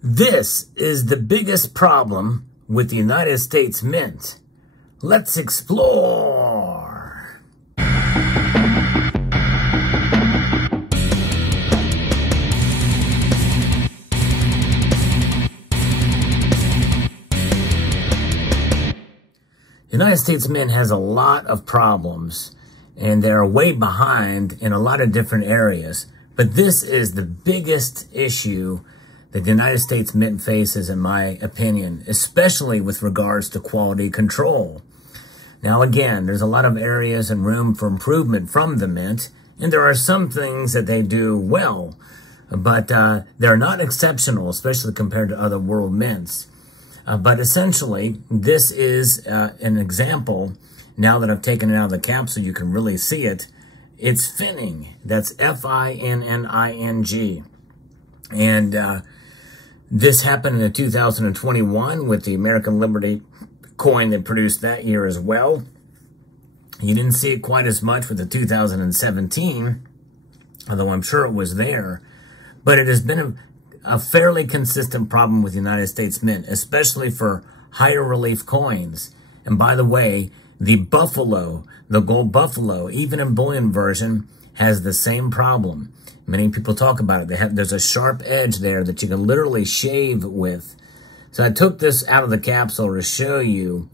This is the biggest problem with the United States Mint. Let's explore. The United States Mint has a lot of problems, and they're way behind in a lot of different areas. But this is the biggest issue that the United States Mint faces, in my opinion, especially with regards to quality control. Now, again, there's a lot of areas and room for improvement from the Mint, and there are some things that they do well, but they're not exceptional, especially compared to other world mints. But essentially, this is an example. Now that I've taken it out of the capsule, you can really see it. It's Finning. That's F-I-N-N-I-N-G. And this happened in 2021 with the American Liberty coin that produced that year as well. You didn't see it quite as much with the 2017, although I'm sure it was there. But it has been a fairly consistent problem with the United States Mint, especially for higher relief coins. And by the way, the Buffalo, the gold Buffalo, even in bullion version, has the same problem. Many people talk about it. There's a sharp edge there that you can literally shave with. So I took this out of the capsule to show you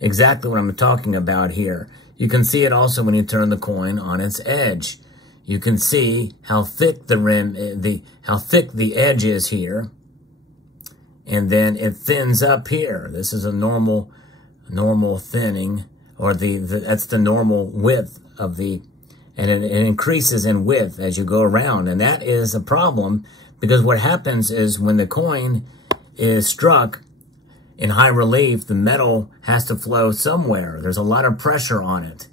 exactly what I'm talking about here. You can see it also when you turn the coin on its edge. You can see how thick the rim, how thick the edge is here, and then it thins up here. This is a normal thinning, or that's the normal width of the. And it increases in width as you go around. And that is a problem, because what happens is when the coin is struck in high relief, the metal has to flow somewhere. There's a lot of pressure on it.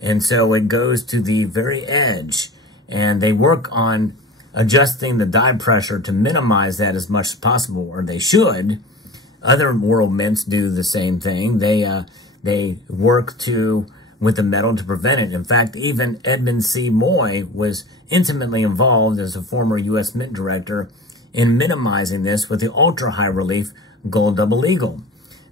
And so it goes to the very edge. And they work on adjusting the die pressure to minimize that as much as possible, or they should. Other world mints do the same thing. They work with the metal to prevent it. In fact, even Edmund C. Moy was intimately involved as a former U.S. Mint director in minimizing this with the ultra-high relief gold double eagle.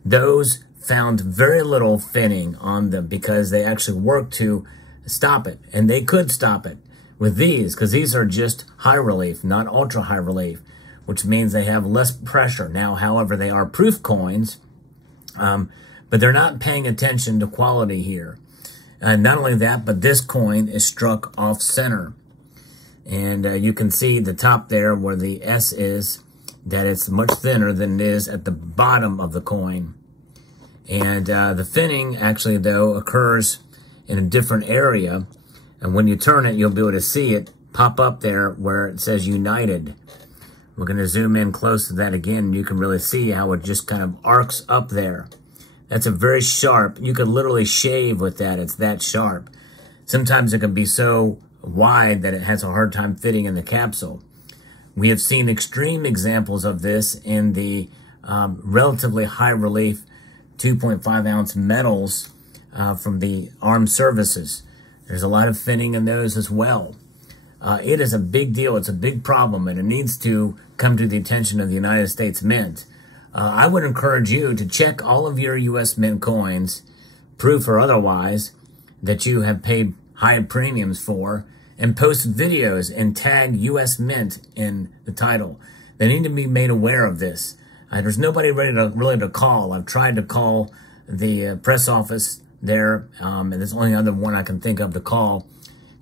Those found very little finning on them because they actually worked to stop it, and they could stop it with these, because these are just high relief, not ultra-high relief, which means they have less pressure. Now, however, they are proof coins, but they're not paying attention to quality here. Not only that, but this coin is struck off center. And you can see the top there where the S is, that it's much thinner than it is at the bottom of the coin. And the finning actually, though, occurs in a different area. And when you turn it, you'll be able to see it pop up there where it says United. We're going to zoom in close to that again, and you can really see how it just kind of arcs up there. That's a very sharp, you could literally shave with that, it's that sharp. Sometimes it can be so wide that it has a hard time fitting in the capsule. We have seen extreme examples of this in the relatively high relief 2.5 ounce metals from the armed services. There's a lot of finning in those as well. It is a big deal, it's a big problem, and it needs to come to the attention of the United States Mint. I would encourage you to check all of your U.S. Mint coins, proof or otherwise, that you have paid high premiums for, and post videos and tag U.S. Mint in the title. They need to be made aware of this. There's nobody really to call. I've tried to call the press office there, and there's only other one I can think of to call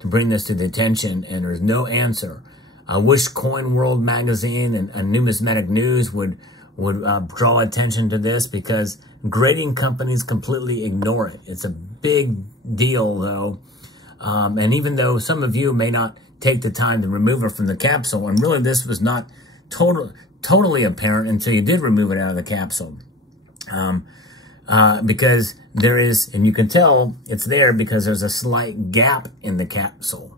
to bring this to the attention, and there's no answer. I wish Coin World magazine and Numismatic News would draw attention to this, because grading companies completely ignore it. It's a big deal, though. And even though some of you may not take the time to remove it from the capsule, and really this was not totally apparent until you did remove it out of the capsule. Because there is, and you can tell it's there because there's a slight gap in the capsule.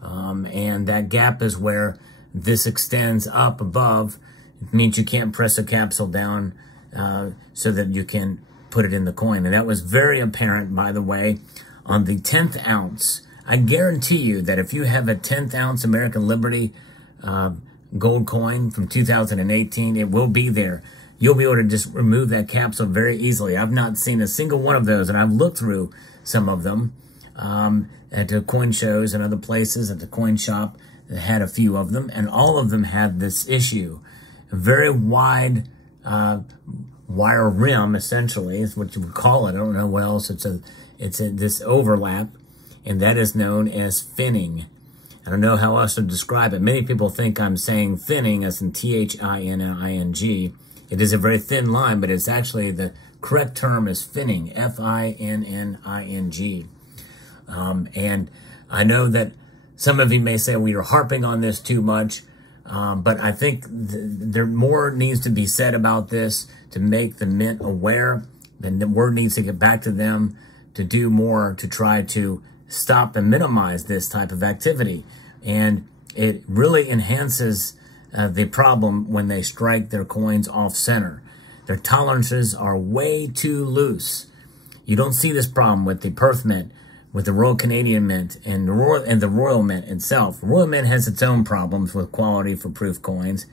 And that gap is where this extends up above. It means you can't press a capsule down so that you can put it in the coin. And that was very apparent, by the way, on the 10th ounce. I guarantee you that if you have a 10th ounce American Liberty gold coin from 2018. It will be there. You'll be able to just remove that capsule very easily. I've not seen a single one of those, and I've looked through some of them at the coin shows and other places at the coin shop that had a few of them, and all of them had this issue. A very wide wire rim, essentially, is what you would call it. I don't know what else. It's this overlap, and that is known as finning. I don't know how else to describe it. Many people think I'm saying thinning as in T-H-I-N-N-I-N-G. It is a very thin line, but it's actually the correct term is finning, F-I-N-N-I-N-G. And I know that some of you may say, well, you're harping on this too much, but I think there more needs to be said about this to make the mint aware. Then the word needs to get back to them to do more to try to stop and minimize this type of activity. And it really enhances the problem when they strike their coins off center. Their tolerances are way too loose. You don't see this problem with the Perth Mint, with the Royal Canadian Mint, and the Royal Mint itself. Royal Mint has its own problems with quality for proof coins,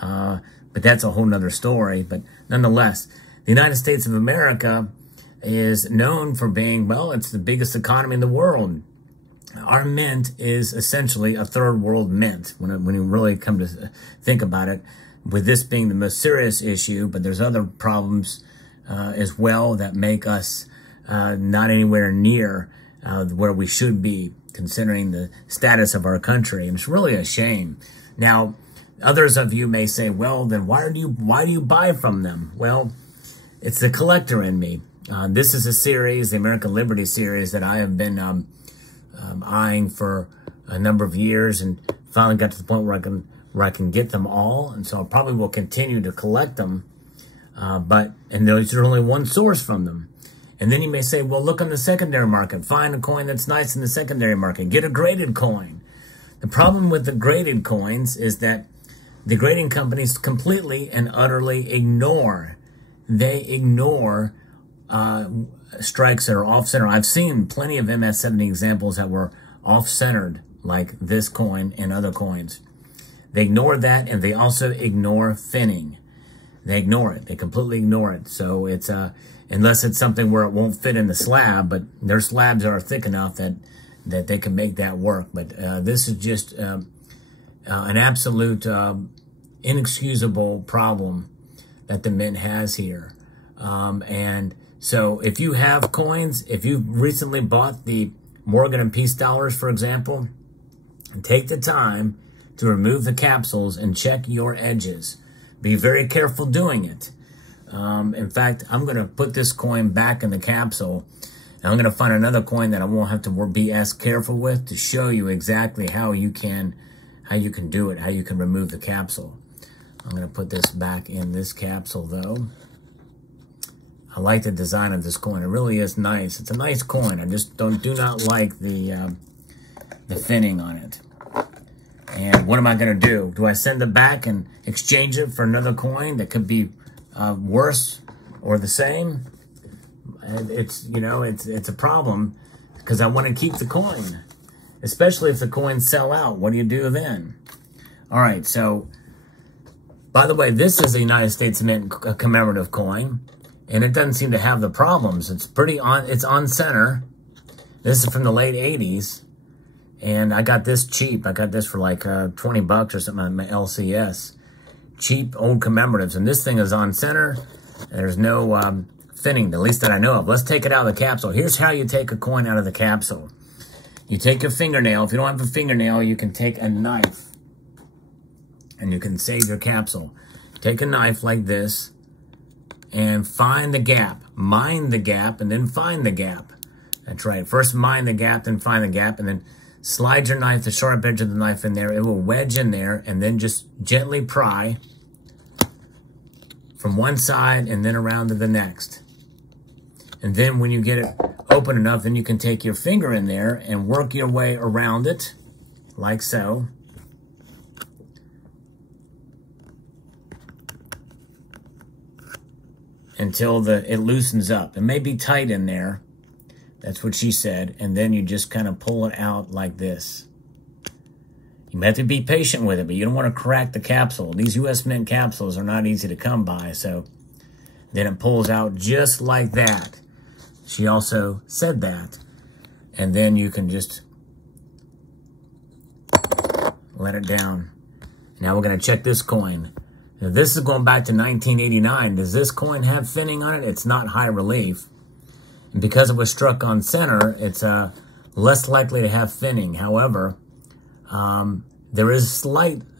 but that's a whole nother story. But nonetheless, the United States of America is known for being, well, it's the biggest economy in the world. Our mint is essentially a third world mint when you really come to think about it, with this being the most serious issue, but there's other problems as well that make us not anywhere near where we should be, considering the status of our country, and it's really a shame. Now, others of you may say, well, then why do you buy from them? Well, it's the collector in me. This is a series, the American Liberty series, that I have been eyeing for a number of years, and finally got to the point where I can get them all, and so I probably will continue to collect them. And there's only one source from them. And then you may say, well, look on the secondary market. Find a coin that's nice in the secondary market. Get a graded coin. The problem with the graded coins is that the grading companies completely and utterly ignore. They ignore strikes that are off-center. I've seen plenty of MS-70 examples that were off-centered, like this coin and other coins. They ignore that, and they also ignore finning. They ignore it. They completely ignore it. So it's unless it's something where it won't fit in the slab, but their slabs are thick enough that they can make that work. But this is just an absolute inexcusable problem that the mint has here. And so if you have coins, if you recently bought the Morgan and Peace dollars, for example, take the time to remove the capsules and check your edges. Be very careful doing it. In fact, I'm going to put this coin back in the capsule, and I'm going to find another coin that I won't have to be as careful with to show you exactly how you can do it, how you can remove the capsule. I'm going to put this back in this capsule, though. I like the design of this coin. It really is nice. It's a nice coin. I just do not like the finning on it. And what am I going to do? Do I send it back and exchange it for another coin that could be worse or the same? It's a problem, because I want to keep the coin, especially if the coins sell out. What do you do then? All right. So, by the way, this is a United States Mint commemorative coin, and it doesn't seem to have the problems. It's it's on center. This is from the late 80s. And I got this cheap. I got this for like 20 bucks or something on my LCS. Cheap old commemoratives. And this thing is on center. There's no finning, at least that I know of. Let's take it out of the capsule. Here's how you take a coin out of the capsule. You take your fingernail. If you don't have a fingernail, you can take a knife, and you can save your capsule. Take a knife like this and find the gap. Mine the gap and then find the gap. That's right. First mine the gap, then find the gap, and then slide your knife, the sharp edge of the knife in there. It will wedge in there, and then just gently pry from one side and then around to the next. And then when you get it open enough, then you can take your finger in there and work your way around it, like so. Until it loosens up. It may be tight in there. That's what she said. And then you just kind of pull it out like this. You have to be patient with it, but you don't want to crack the capsule. These U.S. Mint capsules are not easy to come by, so then it pulls out just like that. She also said that. And then you can just let it down. Now we're going to check this coin. Now this is going back to 1989. Does this coin have finning on it? It's not high relief. And because it was struck on center, it's less likely to have finning. However, there is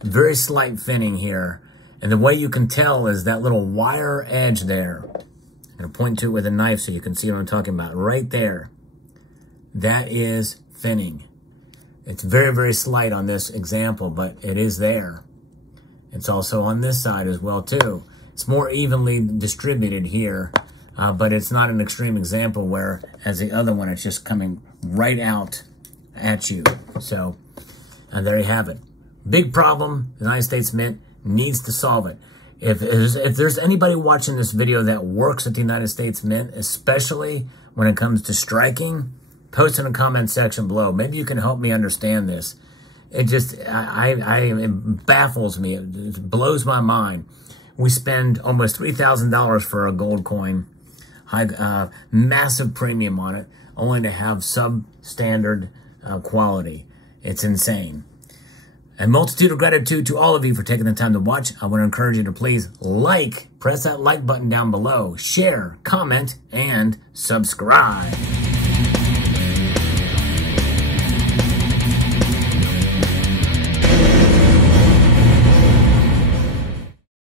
very slight finning here. And the way you can tell is that little wire edge there. I'm going to point to it with a knife so you can see what I'm talking about. Right there. That is finning. It's very, very slight on this example, but it is there. It's also on this side as well, too. It's more evenly distributed here, but it's not an extreme example where, as the other one, it's just coming right out at you. So, there you have it. Big problem. The United States Mint needs to solve it. If there's anybody watching this video that works at the United States Mint, especially when it comes to striking, post in the comment section below. Maybe you can help me understand this. It just, it baffles me. It blows my mind. We spend almost $3,000 for a gold coin, massive premium on it, only to have substandard quality. It's insane. A multitude of gratitude to all of you for taking the time to watch. I want to encourage you to please press that like button down below, share, comment, and subscribe.